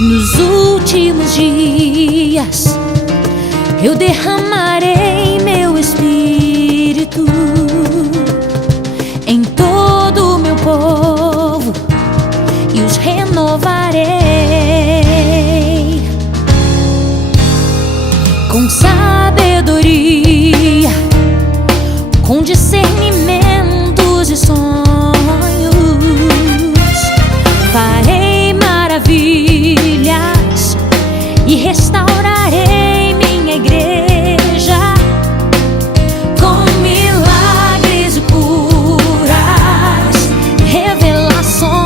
Nos últimos dias eu derramarei meu espírito em todo o meu povo e os renovarei com sabedoria, com discernimentos e sonhos. Farei maravilhas e restaurarei minha igreja com milagres e curas, revelações.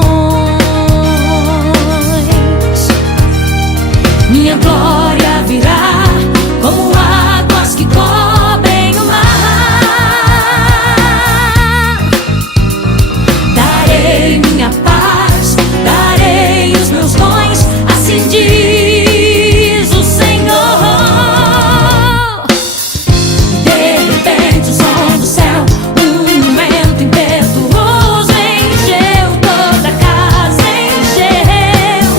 Minha glória virá como águas que cobrem o mar. Darei minha paz, darei os meus dons, assim diz o Senhor. De repente o som do céu, um vento impetuoso encheu toda a casa, encheu,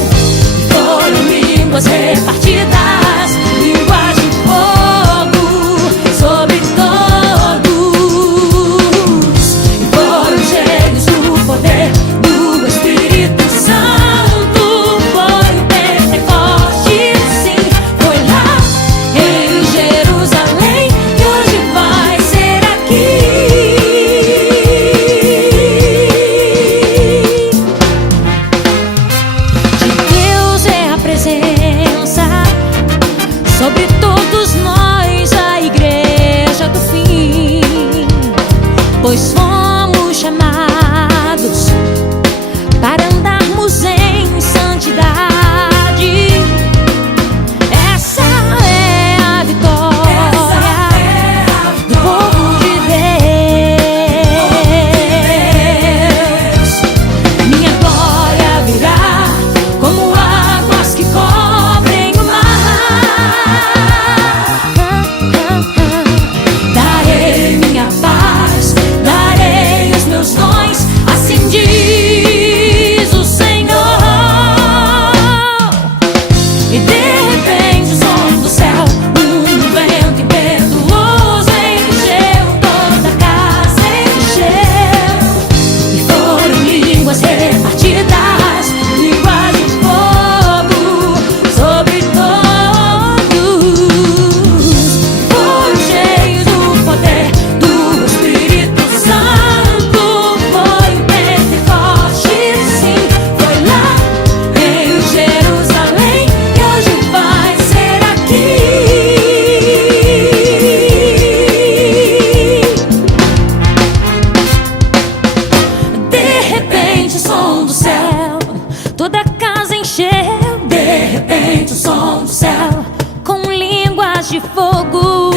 e foram línguas repartidas, línguas de fogo sobre todos, e foram cheios do poder do Espírito Santo. Foi o Pentecostes, sim, foi lá em Jerusalém, que hoje vai ser aqui. De Deus é a presença sobre todos nós, a igreja do fim, pois fomos chamados para andarmos em santidade. Essa é a vitória do povo de Deus. Minha glória virá como águas que cobrem o mar. Darei minha paz, darei os meus dons, assim diz o Senhor. E de repente o som do céu, um vento impetuoso encheu toda a casa, encheu, e foram línguas repartidas, línguas de fogo sobre todos. Foram cheios do poder do Espírito Santo. Foi o Pentecostes, sim, foi lá em Jerusalém, que hoje vai ser aqui. De repente o som do céu, toda a casa encheu. De repente o som do céu, com línguas de fogo.